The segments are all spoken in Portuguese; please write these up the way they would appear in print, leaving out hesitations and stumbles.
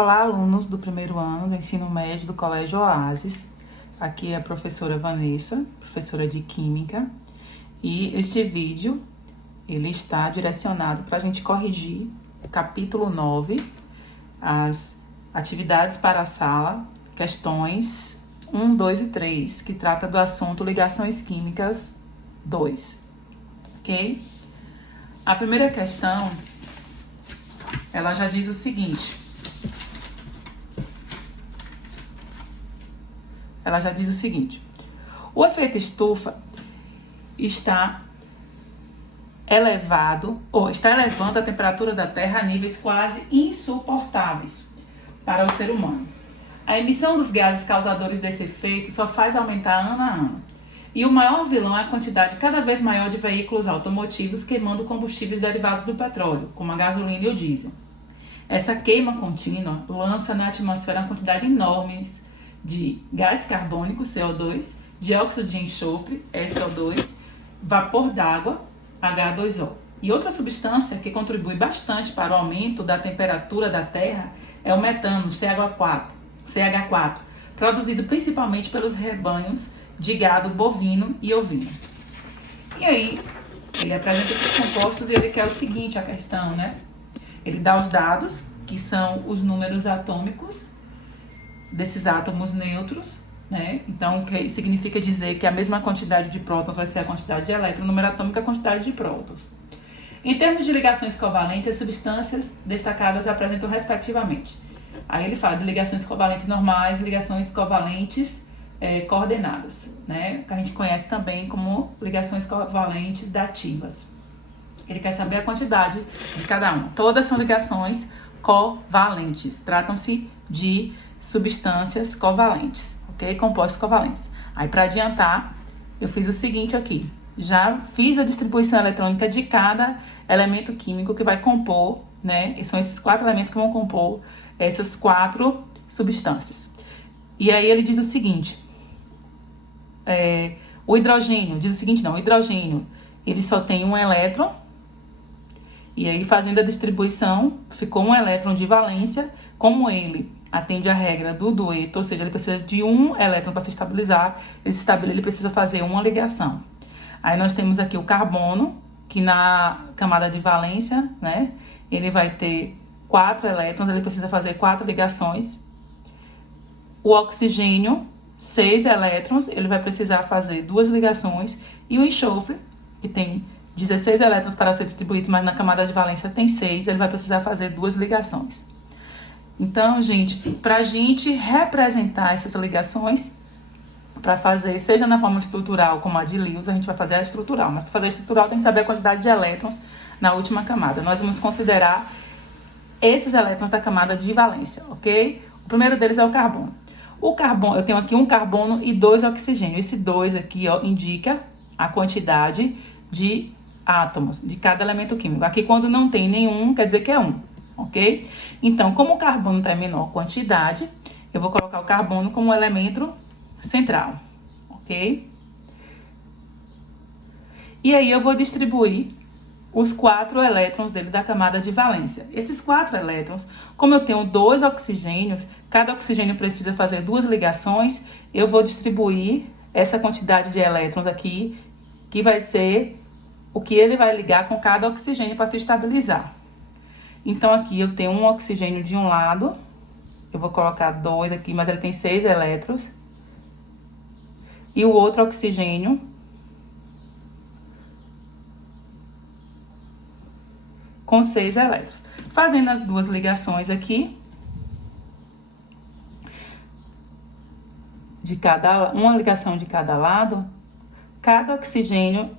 Olá, alunos do primeiro ano do ensino médio do Colégio Oásis. Aqui é a professora Vanessa, professora de Química, e este vídeo ele está direcionado para a gente corrigir o capítulo 9, as atividades para a sala, questões 1, 2 e 3, que trata do assunto ligações químicas 2, ok? A primeira questão, ela já diz o seguinte: o efeito estufa está elevando a temperatura da Terra a níveis quase insuportáveis para o ser humano. A emissão dos gases causadores desse efeito só faz aumentar ano a ano. E o maior vilão é a quantidade cada vez maior de veículos automotivos queimando combustíveis derivados do petróleo, como a gasolina e o diesel. Essa queima contínua lança na atmosfera uma quantidade enorme de gás carbônico, CO2, dióxido de enxofre, SO2, vapor d'água, H2O. E outra substância que contribui bastante para o aumento da temperatura da Terra é o metano, CH4, produzido principalmente pelos rebanhos de gado bovino e ovino. E aí, ele apresenta esses compostos e ele quer o seguinte, a questão, né? Ele dá os dados, que são os números atômicos desses átomos neutros, né? Então, que significa dizer que a mesma quantidade de prótons vai ser a quantidade de elétrons, o número atômico é a quantidade de prótons. Em termos de ligações covalentes, as substâncias destacadas apresentam respectivamente. Aí ele fala de ligações covalentes normais e ligações covalentes coordenadas, né? Que a gente conhece também como ligações covalentes dativas. Ele quer saber a quantidade de cada uma. Todas são ligações covalentes, tratam-se de substâncias covalentes, ok? Compostos covalentes. Aí, para adiantar, eu fiz o seguinte aqui. Já fiz a distribuição eletrônica de cada elemento químico que vai compor, né? E são esses 4 elementos que vão compor essas 4 substâncias. E aí ele diz o seguinte, o hidrogênio, ele só tem um elétron, e aí fazendo a distribuição, ficou um elétron de valência, como ele atende a regra do dueto, ou seja, ele precisa de um elétron para se estabilizar, ele precisa fazer uma ligação. Aí nós temos aqui o carbono, que na camada de valência, né, ele vai ter 4 elétrons, ele precisa fazer 4 ligações. O oxigênio, 6 elétrons, ele vai precisar fazer 2 ligações. E o enxofre, que tem 16 elétrons para ser distribuído, mas na camada de valência tem 6, ele vai precisar fazer 2 ligações. Então, gente, para a gente representar essas ligações, para fazer, seja na forma estrutural, como a de Lewis, a gente vai fazer a estrutural. Mas para fazer a estrutural, tem que saber a quantidade de elétrons na última camada. Nós vamos considerar esses elétrons da camada de valência, ok? O primeiro deles é o carbono. O carbono, eu tenho aqui um carbono e 2 oxigênios. Esse 2 aqui, ó, indica a quantidade de átomos de cada elemento químico. Aqui, quando não tem nenhum, quer dizer que é 1, ok? Então, como o carbono está em menor quantidade, eu vou colocar o carbono como elemento central, ok? E aí, eu vou distribuir os 4 elétrons dele da camada de valência. Esses 4 elétrons, como eu tenho 2 oxigênios, cada oxigênio precisa fazer 2 ligações, eu vou distribuir essa quantidade de elétrons aqui, que vai ser o que ele vai ligar com cada oxigênio para se estabilizar. Então, aqui eu tenho um oxigênio de um lado, eu vou colocar 2 aqui, mas ele tem 6 elétrons. E o outro oxigênio com 6 elétrons. Fazendo as 2 ligações aqui, uma ligação de cada lado, cada oxigênio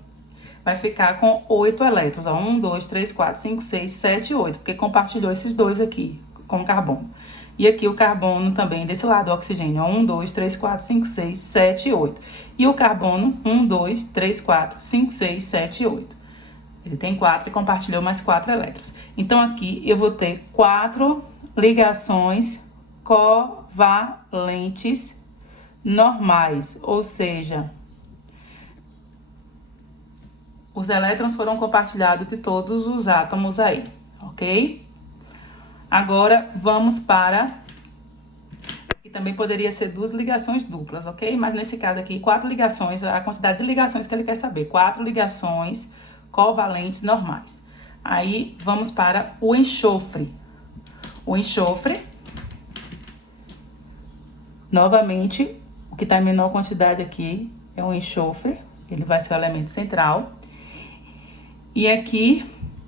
vai ficar com 8 elétrons. 1, 2, 3, 4, 5, 6, 7, 8, porque compartilhou esses 2 aqui com o carbono. E aqui o carbono também, desse lado, o oxigênio, 1, 2, 3, 4, 5, 6, 7, 8. E o carbono, 1, 2, 3, 4, 5, 6, 7, 8. Ele tem 4 e compartilhou mais 4 elétrons. Então, aqui eu vou ter 4 ligações covalentes normais, ou seja, os elétrons foram compartilhados de todos os átomos aí, ok? Agora, vamos para... que também poderia ser 2 ligações duplas, ok? Mas nesse caso aqui, 4 ligações, a quantidade de ligações que ele quer saber. 4 ligações covalentes normais. Aí, vamos para o enxofre. O enxofre, novamente, o que está em menor quantidade aqui é o enxofre. Ele vai ser o elemento central. E aqui,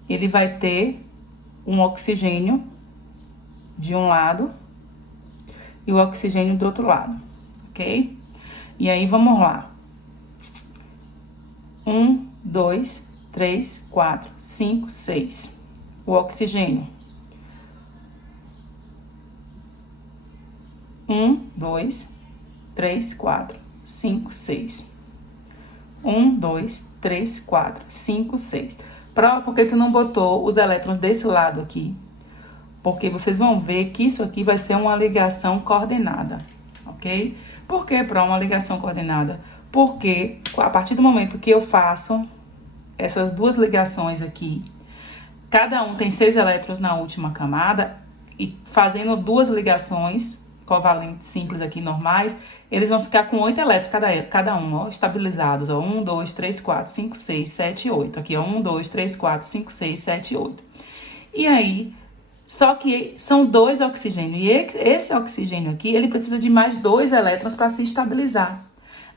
ele vai ter um oxigênio de um lado e o oxigênio do outro lado, ok? E aí, vamos lá. 1, 2, 3, 4, 5, 6. O oxigênio. 1, 2, 3, 4, 5, 6. 1, 2, 3, 4, 5, 6. Prova porque tu não botou os elétrons desse lado aqui. Porque vocês vão ver que isso aqui vai ser uma ligação coordenada, ok? Por que para uma ligação coordenada? Porque a partir do momento que eu faço essas 2 ligações aqui, cada um tem 6 elétrons na última camada, e fazendo 2 ligações covalentes simples aqui, normais, eles vão ficar com 8 elétrons cada um, ó, estabilizados, ó, 1, 2, 3, 4, 5, 6, 7, 8. Aqui, ó, 1, 2, 3, 4, 5, 6, 7, 8. E aí, só que são 2 oxigênios, e esse oxigênio aqui, ele precisa de mais 2 elétrons para se estabilizar.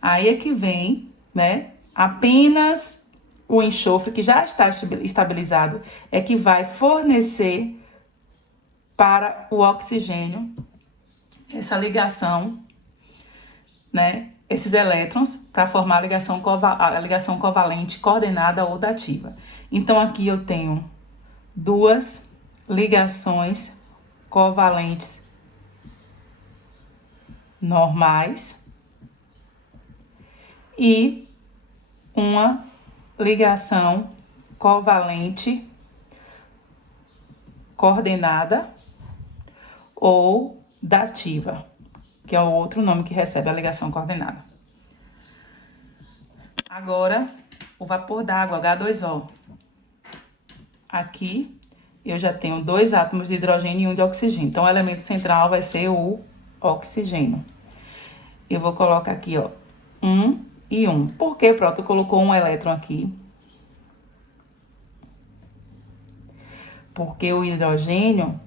Aí é que vem, né, apenas o enxofre, que já está estabilizado, é que vai fornecer para o oxigênio essa ligação, né, esses elétrons para formar a ligação covalente coordenada ou dativa. Então, aqui eu tenho 2 ligações covalentes normais e uma ligação covalente coordenada ou dativa, que é o outro nome que recebe a ligação coordenada. Agora, o vapor d'água, H2O. Aqui, eu já tenho 2 átomos de hidrogênio e 1 de oxigênio. Então, o elemento central vai ser o oxigênio. Eu vou colocar aqui, ó, 1 e 1. Por que, pronto, colocou um elétron aqui? Porque o hidrogênio,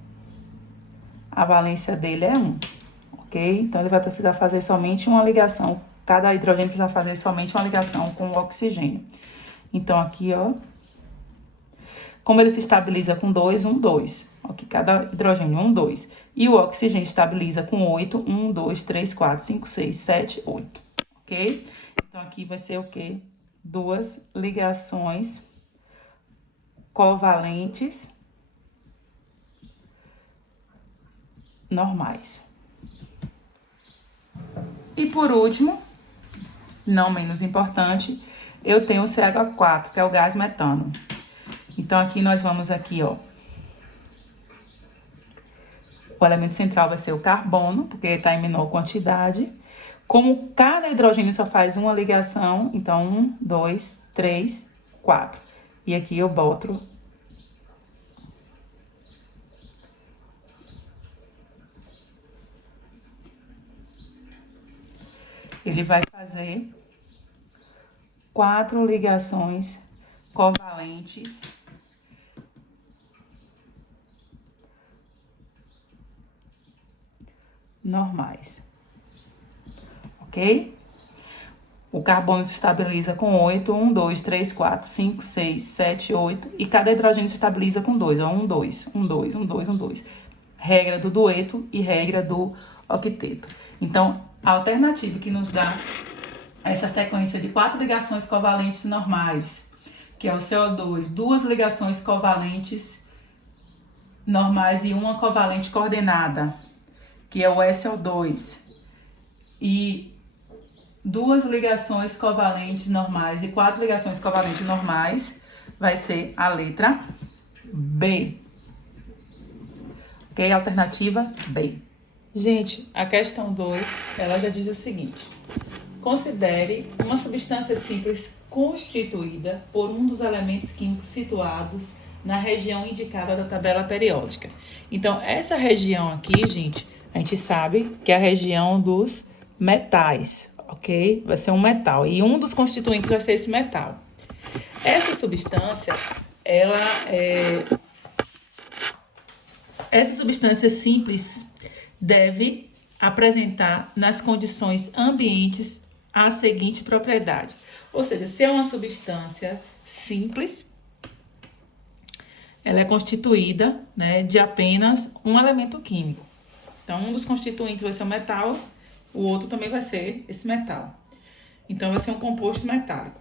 a valência dele é 1, ok? Então, ele vai precisar fazer somente uma ligação. Cada hidrogênio precisa fazer somente uma ligação com o oxigênio. Então, aqui, ó, como ele se estabiliza com 2, 1, 2. Ok, cada hidrogênio 1, 2. E o oxigênio estabiliza com 8, 1, 2, 3, 4, 5, 6, 7, 8. Ok? Então, aqui vai ser o quê? 2 ligações covalentes normais. E por último, não menos importante, eu tenho o CH4, que é o gás metano. Então, aqui nós vamos aqui, ó. O elemento central vai ser o carbono, porque está em menor quantidade. Como cada hidrogênio só faz uma ligação, então 1, 2, 3, 4. E aqui eu boto ele vai fazer 4 ligações covalentes normais, ok? O carbono se estabiliza com 8, 1, 2, 3, 4, 5, 6, 7, 8, e cada hidrogênio se estabiliza com 2, ó, 1, 2, 1, 2, 1, 2, 1, 2. Regra do dueto e regra do octeto. Então, a alternativa que nos dá essa sequência de 4 ligações covalentes normais, que é o CO2, 2 ligações covalentes normais e uma covalente coordenada, que é o SO2, e 2 ligações covalentes normais e 4 ligações covalentes normais, vai ser a letra B. Ok? Alternativa B. Gente, a questão 2, ela já diz o seguinte: considere uma substância simples constituída por um dos elementos químicos situados na região indicada da tabela periódica. Então, essa região aqui, gente, a gente sabe que é a região dos metais, ok? Vai ser um metal, e um dos constituintes vai ser esse metal. Essa substância, essa substância simples deve apresentar nas condições ambientes a seguinte propriedade. Ou seja, se é uma substância simples, ela é constituída, né, de apenas um elemento químico. Então, um dos constituintes vai ser o metal, o outro também vai ser esse metal. Então, vai ser um composto metálico.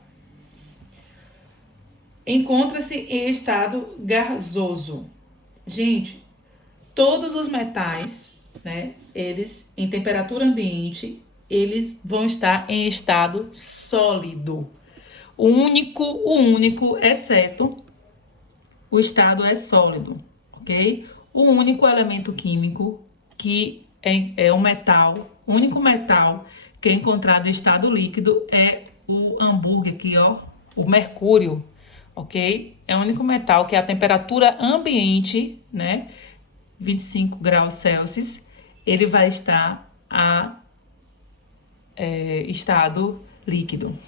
Encontra-se em estado gasoso. Gente, todos os metais, né, eles, em temperatura ambiente, eles vão estar em estado sólido. O único, exceto o estado é sólido, ok? O único elemento químico que é o metal, o único metal que é encontrado em estado líquido é o hambúrguer aqui, ó, o mercúrio, ok? É o único metal que a temperatura ambiente, né, 25 graus Celsius, ele vai estar a estado líquido.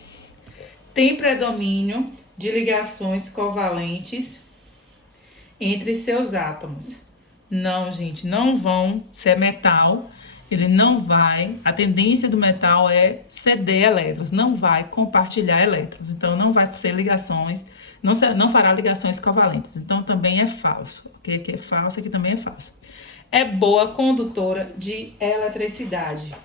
Tem predomínio de ligações covalentes entre seus átomos. Não, gente, não vão ser metal, ele não vai, a tendência do metal é ceder elétrons, não vai compartilhar elétrons, então não vai ser ligações, não fará ligações covalentes, então também é falso, ok? Aqui é falso, aqui também é falso. É boa condutora de eletricidade.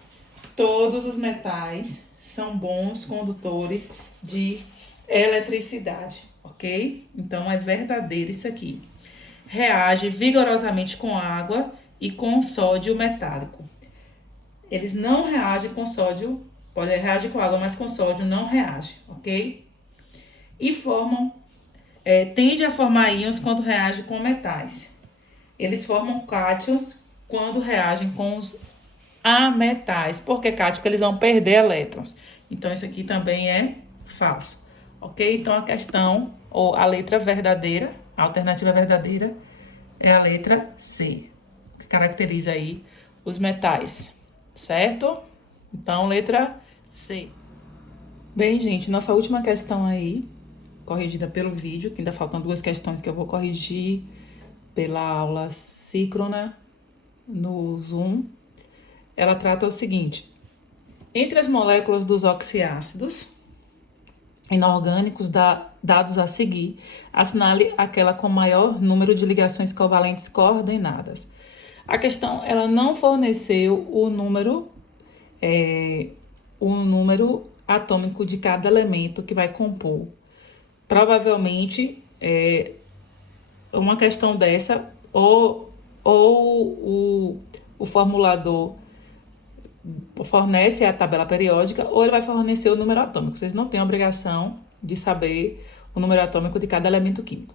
Todos os metais são bons condutores de eletricidade, ok? Então é verdadeiro isso aqui. Reage vigorosamente com água e com sódio metálico. Eles não reagem com sódio, pode reagir com água, mas com sódio não reage, ok? E tende a formar íons quando reage com metais. Eles formam cátions quando reagem com os ametais. Por que cátion? Porque eles vão perder elétrons. Então, isso aqui também é falso, ok? Então, a questão, ou a letra verdadeira, a alternativa verdadeira é a letra C, que caracteriza aí os metais, certo? Então, letra C. Bem, gente, nossa última questão aí, corrigida pelo vídeo, que ainda faltam 2 questões que eu vou corrigir pela aula síncrona no Zoom. Ela trata o seguinte: entre as moléculas dos oxiácidos inorgânicos dados a seguir, assinale aquela com maior número de ligações covalentes coordenadas. A questão, ela não forneceu o número atômico de cada elemento que vai compor. Provavelmente, uma questão dessa, ou o formulador fornece a tabela periódica, ou ele vai fornecer o número atômico. Vocês não têm a obrigação de saber o número atômico de cada elemento químico.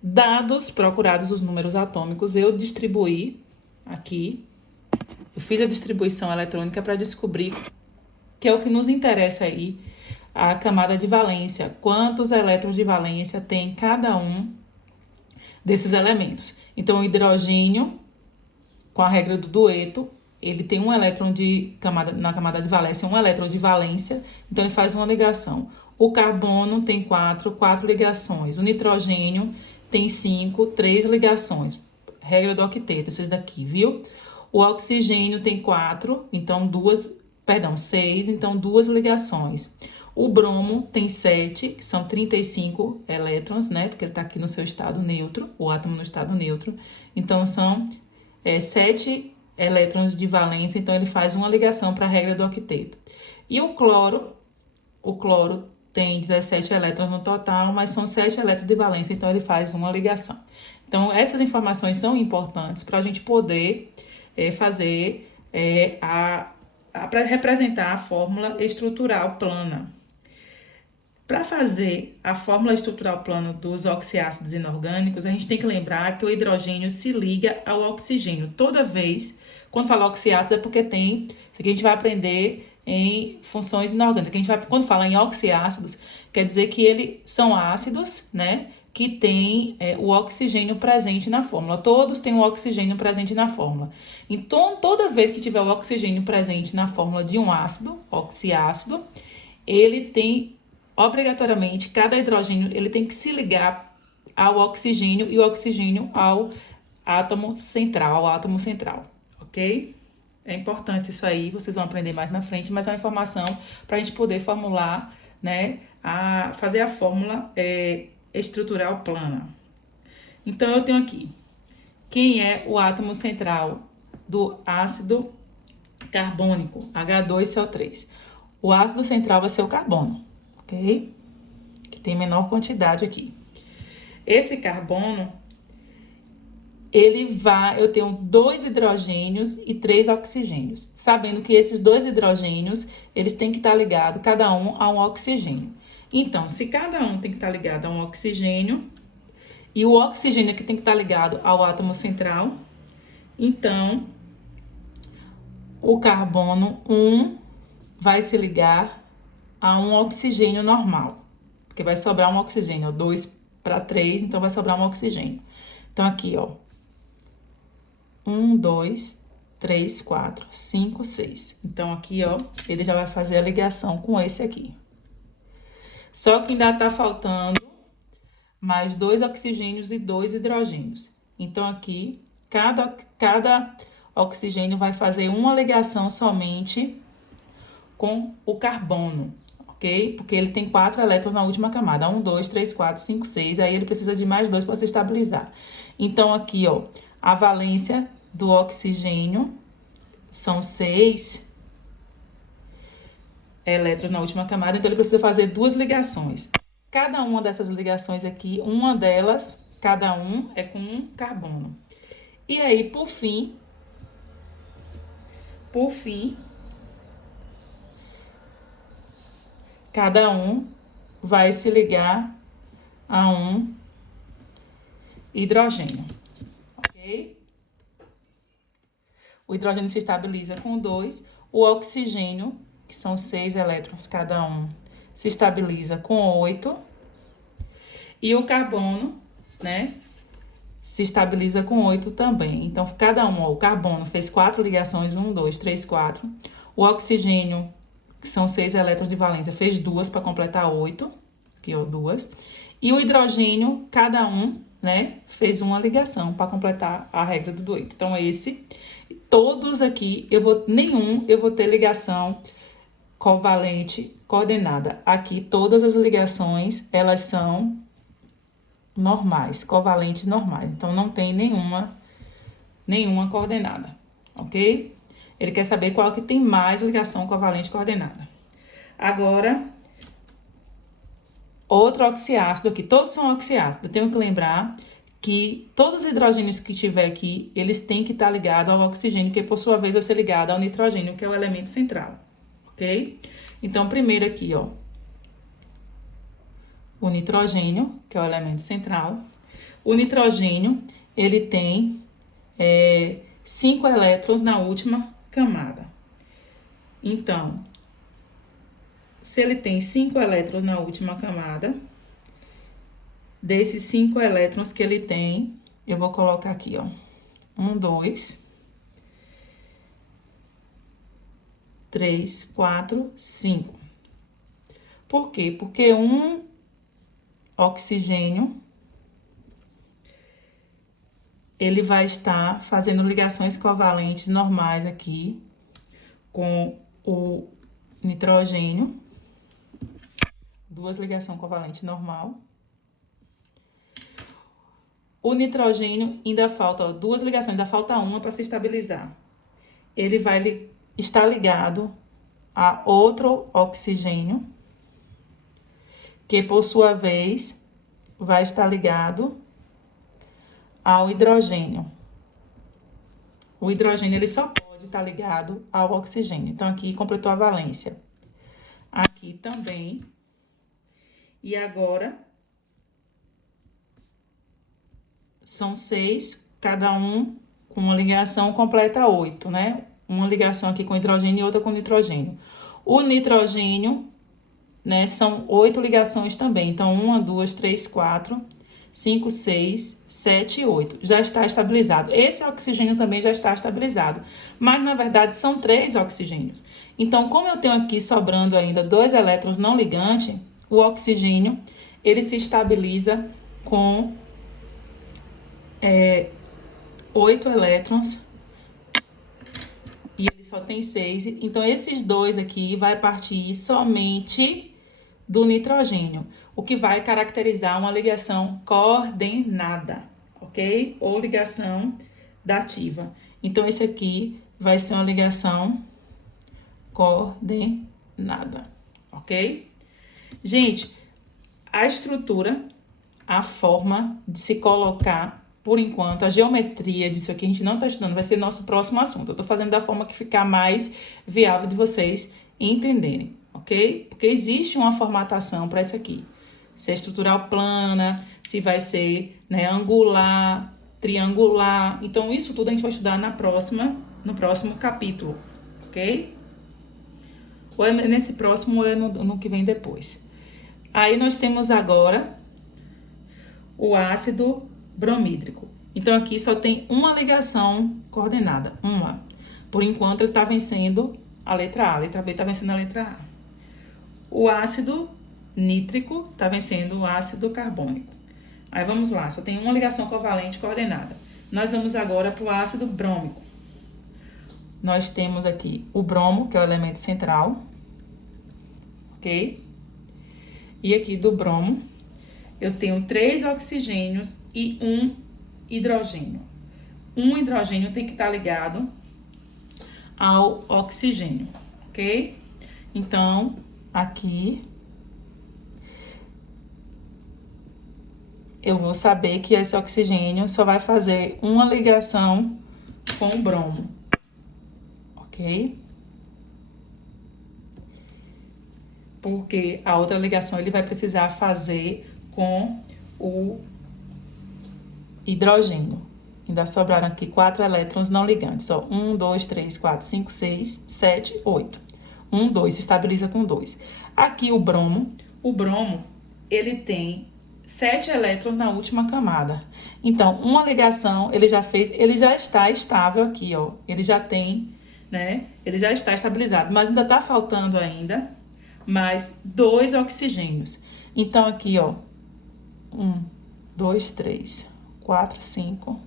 Dados procurados os números atômicos, eu distribuí aqui, eu fiz a distribuição eletrônica para descobrir, que é o que nos interessa aí, a camada de valência. Quantos elétrons de valência tem cada um desses elementos? Então, o hidrogênio, com a regra do dueto, ele tem um elétron na camada de valência, um elétron de valência, então ele faz uma ligação. O carbono tem 4 ligações. O nitrogênio tem 5, 3 ligações. Regra do octeto, esses daqui, viu? O oxigênio tem 6, então 2 ligações. O bromo tem 7, que são 35 elétrons, né? Porque ele está aqui no seu estado neutro, o átomo no estado neutro. Então, são 7 elétrons de valência, então ele faz uma ligação para a regra do octeto. E o cloro tem 17 elétrons no total, mas são 7 elétrons de valência, então ele faz uma ligação. Então, essas informações são importantes para a gente poder representar a fórmula estrutural plana. Para fazer a fórmula estrutural plana dos oxiácidos inorgânicos, a gente tem que lembrar que o hidrogênio se liga ao oxigênio. Toda vez, quando fala oxiácidos, é porque tem... Isso aqui a gente vai aprender em funções inorgânicas. Quando fala em oxiácidos, quer dizer que eles são ácidos, né? que tem o oxigênio presente na fórmula. Todos têm o oxigênio presente na fórmula. Então, toda vez que tiver o oxigênio presente na fórmula de um ácido, oxiácido, ele tem, obrigatoriamente, cada hidrogênio ele tem que se ligar ao oxigênio e o oxigênio ao átomo central, ok? É importante isso aí, vocês vão aprender mais na frente, mas é uma informação para a gente poder formular, né, fazer a fórmula estrutural plana. Então, eu tenho aqui, quem é o átomo central do ácido carbônico, H2CO3? O ácido central vai ser o carbono, ok? Que tem menor quantidade aqui. Esse carbono, eu tenho 2 hidrogênios e 3 oxigênios, sabendo que esses 2 hidrogênios, eles têm que estar ligados, cada um, a um oxigênio. Então, se cada um tem que estar ligado a um oxigênio, e o oxigênio aqui tem que estar ligado ao átomo central, então, o carbono 1 vai se ligar a um oxigênio normal, porque vai sobrar um oxigênio, 2 para 3, então vai sobrar um oxigênio. Então, aqui, ó, 1, 2, 3, 4, 5, 6. Então, aqui, ó, ele já vai fazer a ligação com esse aqui. Só que ainda tá faltando mais 2 oxigênios e 2 hidrogênios. Então, aqui, cada oxigênio vai fazer uma ligação somente com o carbono, ok? Porque ele tem 4 elétrons na última camada. 1, 2, 3, 4, 5, 6. Aí ele precisa de mais 2 para se estabilizar. Então, aqui, ó, a valência do oxigênio são 6 elétrons na última camada. Então, ele precisa fazer 2 ligações. Cada uma dessas ligações aqui, uma delas, cada um é com um carbono. E aí, por fim, cada um vai se ligar a um hidrogênio, ok? O hidrogênio se estabiliza com 2, o oxigênio, que são 6 elétrons cada um, se estabiliza com 8, e o carbono, né, se estabiliza com 8 também. Então, cada um, ó, o carbono fez 4 ligações, 1, 2, 3, 4. O oxigênio, que são 6 elétrons de valência, fez 2 para completar 8, aqui, ó, 2. E o hidrogênio, cada um, né, fez uma ligação para completar a regra do dueto. Então, todos aqui, nenhum eu vou ter ligação covalente coordenada. Aqui, todas as ligações, elas são normais, covalentes normais. Então, não tem nenhuma coordenada, ok? Ele quer saber qual que tem mais ligação covalente coordenada. Agora, outro oxiácido aqui, todos são oxiácidos. Eu tenho que lembrar que todos os hidrogênios que tiver aqui, eles têm que estar ligados ao oxigênio, que por sua vez vai ser ligado ao nitrogênio, que é o elemento central, ok? Então, primeiro aqui, ó, o nitrogênio, que é o elemento central. O nitrogênio, ele tem 5 elétrons na última camada. Então, se ele tem 5 elétrons na última camada, desses 5 elétrons que ele tem, eu vou colocar aqui, ó, 1, 2, 3, 4, 5. Por quê? Porque um oxigênio, ele vai estar fazendo ligações covalentes normais aqui com o nitrogênio, 2 ligações covalentes normal. O nitrogênio ainda falta, ó, 2 ligações, ainda falta uma para se estabilizar. Ele vai estar ligado a outro oxigênio, que por sua vez vai estar ligado ao hidrogênio. O hidrogênio ele só pode estar ligado ao oxigênio. Então, aqui completou a valência. Aqui também. E agora, são 6, cada um com uma ligação completa 8, né? Uma ligação aqui com hidrogênio e outra com nitrogênio. O nitrogênio, né, são 8 ligações também. Então, 1, 2, 3, 4, 5, 6, 7 e 8. Já está estabilizado. Esse oxigênio também já está estabilizado. Mas, na verdade, são 3 oxigênios. Então, como eu tenho aqui sobrando ainda 2 elétrons não ligantes, o oxigênio, ele se estabiliza com 8 elétrons. E ele só tem 6. Então, esses 2 aqui vai partir somente do nitrogênio, o que vai caracterizar uma ligação coordenada, ok? Ou ligação dativa. Então, esse aqui vai ser uma ligação coordenada, ok? Gente, a estrutura, a forma de se colocar, por enquanto, a geometria disso aqui a gente não está estudando, vai ser nosso próximo assunto. Eu estou fazendo da forma que ficar mais viável de vocês entenderem, ok? Porque existe uma formatação para isso aqui. Se é estrutural plana, se vai ser, né, angular, triangular. Então, isso tudo a gente vai estudar no próximo capítulo, ok? Ou é nesse próximo ou é no que vem depois. Aí nós temos agora o ácido bromídrico. Então, aqui só tem uma ligação coordenada, uma. Por enquanto, ele está vencendo a letra A. A letra B está vencendo a letra A. O ácido nítrico está vencendo o ácido carbônico. Aí, vamos lá. Só tem uma ligação covalente coordenada. Nós vamos agora para o ácido brômico. Nós temos aqui o bromo, que é o elemento central. Ok? E aqui do bromo, eu tenho 3 oxigênios e 1 hidrogênio. Um hidrogênio tem que estar ligado ao oxigênio, ok? Então, aqui, eu vou saber que esse oxigênio só vai fazer uma ligação com o bromo, ok? Porque a outra ligação ele vai precisar fazer com o hidrogênio. Ainda sobraram aqui 4 elétrons não ligantes. Ó, 1, 2, 3, 4, 5, 6, 7, 8. 1, 2, se estabiliza com 2. Aqui o bromo, ele tem 7 elétrons na última camada. Então, uma ligação, ele já está estável aqui, ó. Ele já tem, né? Ele já está estabilizado, mas ainda tá faltando ainda mais 2 oxigênios. Então, aqui, ó, 1, 2, 3, 4, 5,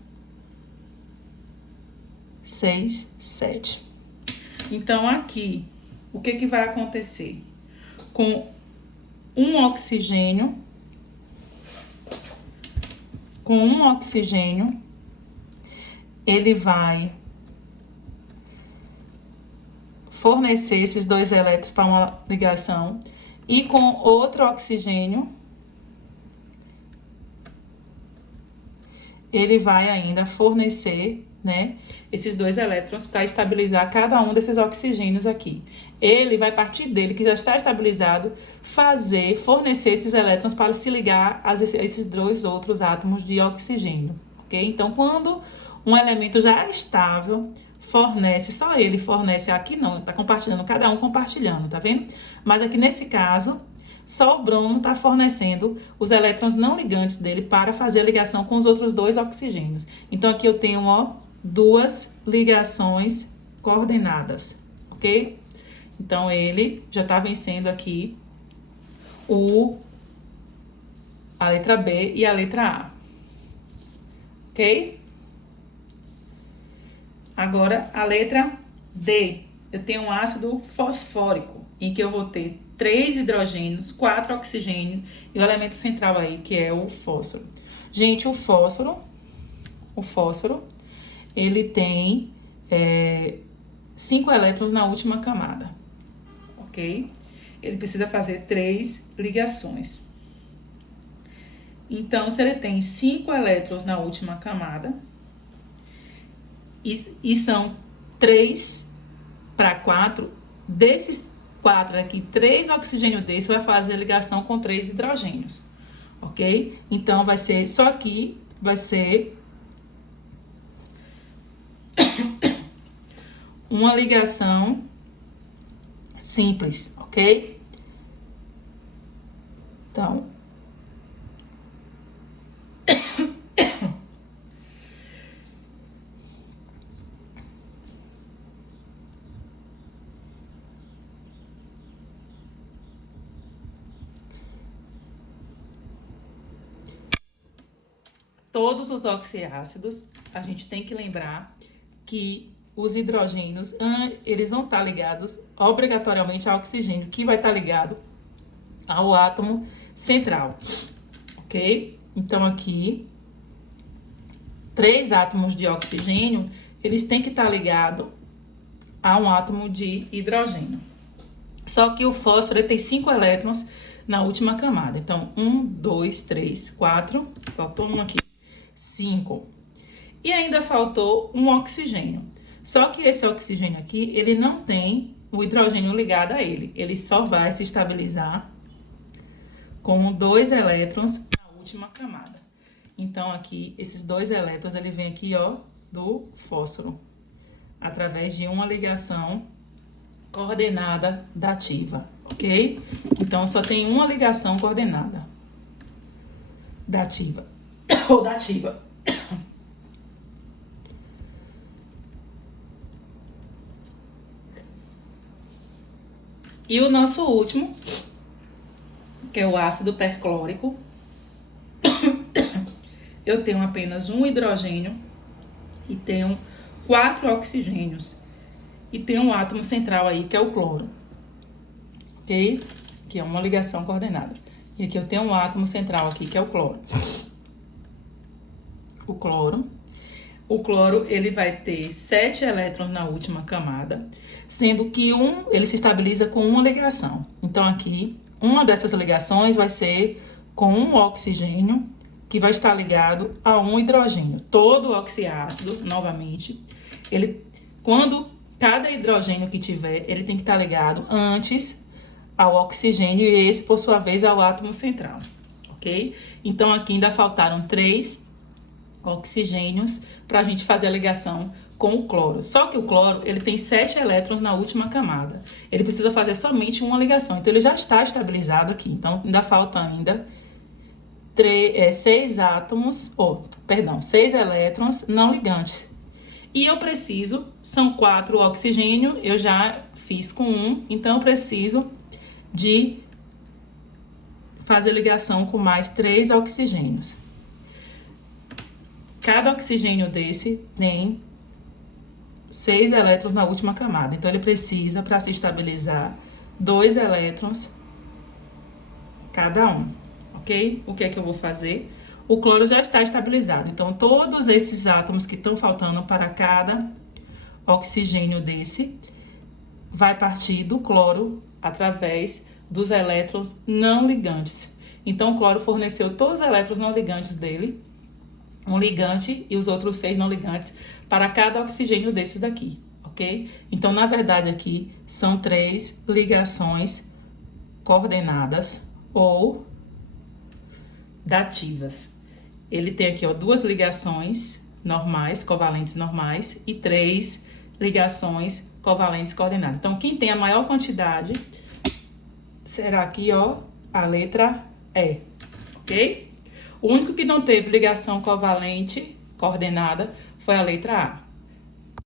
6, 7. Então, aqui, o que vai acontecer? Com um oxigênio, ele vai fornecer esses 2 elétrons para uma ligação, e com outro oxigênio, ele vai ainda fornecer, né, esses 2 elétrons para estabilizar cada um desses oxigênios aqui. Ele vai partir dele, que já está estabilizado, fornecer esses elétrons para se ligar a esses 2 outros átomos de oxigênio, ok? Então, quando um elemento já é estável, só ele fornece, aqui não, está compartilhando, cada um compartilhando, tá vendo? Mas aqui nesse caso, só o bromo está fornecendo os elétrons não ligantes dele para fazer a ligação com os outros 2 oxigênios. Então, aqui eu tenho, ó, 2 ligações coordenadas, ok? Então, ele já está vencendo aqui a letra B e a letra A, ok? Agora, a letra D. Eu tenho um ácido fosfórico, em que eu vou ter 3 hidrogênios, 4 oxigênios e o elemento central aí, que é o fósforo. Gente, o fósforo, ele tem 5 elétrons na última camada, ok? Ele precisa fazer 3 ligações. Então, se ele tem 5 elétrons na última camada, e são 3 para 4, desses 4 aqui, 3 oxigênios desse vai fazer a ligação com 3 hidrogênios, ok? Então, vai ser, só aqui vai ser uma ligação simples, ok? Então, todos os oxiácidos, a gente tem que lembrar que os hidrogênios, eles vão estar ligados obrigatoriamente ao oxigênio, que vai estar ligado ao átomo central, ok? Então, aqui, 3 átomos de oxigênio, eles têm que estar ligados a um átomo de hidrogênio. Só que o fósforo ele tem 5 elétrons na última camada. Então, 1, 2, 3, 4, faltou um aqui, 5. E ainda faltou um oxigênio. Só que esse oxigênio aqui, ele não tem o hidrogênio ligado a ele. Ele só vai se estabilizar com 2 elétrons na última camada. Então, aqui, esses 2 elétrons, ele vem aqui, ó, do fósforo, através de uma ligação coordenada dativa, ok? Então, só tem uma ligação coordenada dativa, ou dativa. E o nosso último, que é o ácido perclórico, eu tenho apenas um hidrogênio e tenho 4 oxigênios. E tem um átomo central aí, que é o cloro, ok? Que é uma ligação coordenada. E aqui eu tenho um átomo central aqui, que é o cloro. O cloro, ele vai ter 7 elétrons na última camada, sendo que ele se estabiliza com uma ligação. Então, aqui, uma dessas ligações vai ser com um oxigênio, que vai estar ligado a um hidrogênio. Todo oxiácido, novamente, quando cada hidrogênio que tiver, ele tem que estar ligado antes ao oxigênio e esse, por sua vez, ao átomo central, ok? Então, aqui ainda faltaram 3 oxigênios para a gente fazer a ligação com o cloro. Só que o cloro, ele tem 7 elétrons na última camada. Ele precisa fazer somente uma ligação. Então, ele já está estabilizado aqui. Então, ainda falta 6 elétrons não ligantes. E eu preciso, são 4 oxigênio, eu já fiz com 1, então eu preciso de fazer ligação com mais 3 oxigênios. Cada oxigênio desse tem 6 elétrons na última camada, então ele precisa, para se estabilizar, 2 elétrons cada um, ok? O que é que eu vou fazer? O cloro já está estabilizado, então todos esses átomos que estão faltando para cada oxigênio desse vai partir do cloro através dos elétrons não ligantes. Então o cloro forneceu todos os elétrons não ligantes dele, um ligante e os outros 6 não ligantes para cada oxigênio desses daqui, ok? Então, na verdade, aqui são 3 ligações coordenadas ou dativas. Ele tem aqui, ó, 2 ligações normais, covalentes normais, e 3 ligações covalentes coordenadas. Então, quem tem a maior quantidade será aqui, ó, a letra E, ok? O único que não teve ligação covalente coordenada foi a letra A.